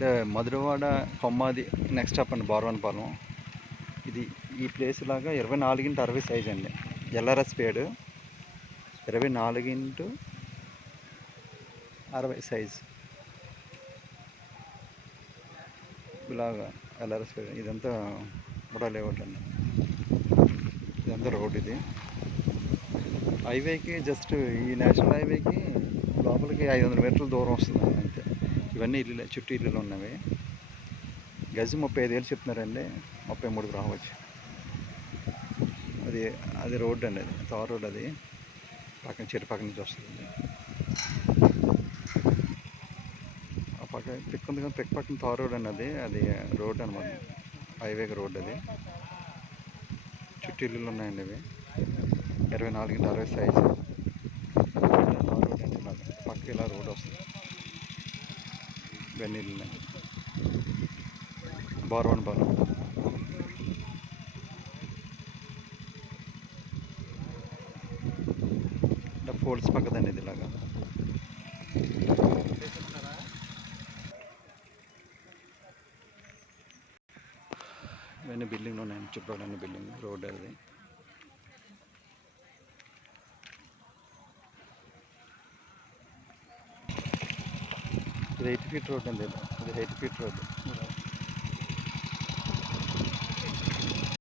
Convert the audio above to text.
అంటే Madhurawada Kommadi next stop అండి బార్వన్పాలెం. ఇది ఈ ప్లేస్ లాగా ఇరవై నాలుగింటి అరవై సైజ్ అండి. ఎల్ఆర్ఎస్ పేడు. ఇరవై నాలుగింటు అరవై సైజ్ ఇలాగా ఎల్ఆర్ఎస్ పేడ్. ఇదంతా కూడా లేఅవుట్ అండి. ఇదంతా రోడ్ ఇది. హైవేకి జస్ట్ ఈ నేషనల్ హైవేకి లోపలికి ఐదు వందల మీటర్ల దూరం వస్తుంది అంతే. ఇవన్నీ ఇల్లు చుట్టూ ఇల్లులు ఉన్నవి. గజం ముప్పై ఐదు వేలు చెప్తున్నారండి. ముప్పై మూడుకి రావచ్చు. అది అది రోడ్డు అండి అది. తార్ రోడ్ అది. పక్కన చెట్టు పక్కన నుంచి వస్తుంది ఆ పక్క పిక్ ఉంది కానీ పిక్ పక్కన తార్ రోడ్ అండి అది అది రోడ్ అనమాట హైవే రోడ్ అది. చుట్టూ ఇల్లులు ఉన్నాయండి అవి ఇరవై నాలుగు అరవై సైజు తార్ రోడ్ అండి పక్క ఇలా రోడ్ వస్తుంది. వెన్నీళ్ళు ఉన్నాయి బార్వన్ బార్ అంటే ఫోల్డ్స్ పక్కదండి ఇది ఇలాగా ఇవన్నీ బిల్డింగ్లు ఉన్నాయండి చుట్టూ అన్ని బిల్డింగ్ రోడ్ అది. ఇది ఎయిట్ ఫీట్ రోడ్ అండి ఇది. Eight feet road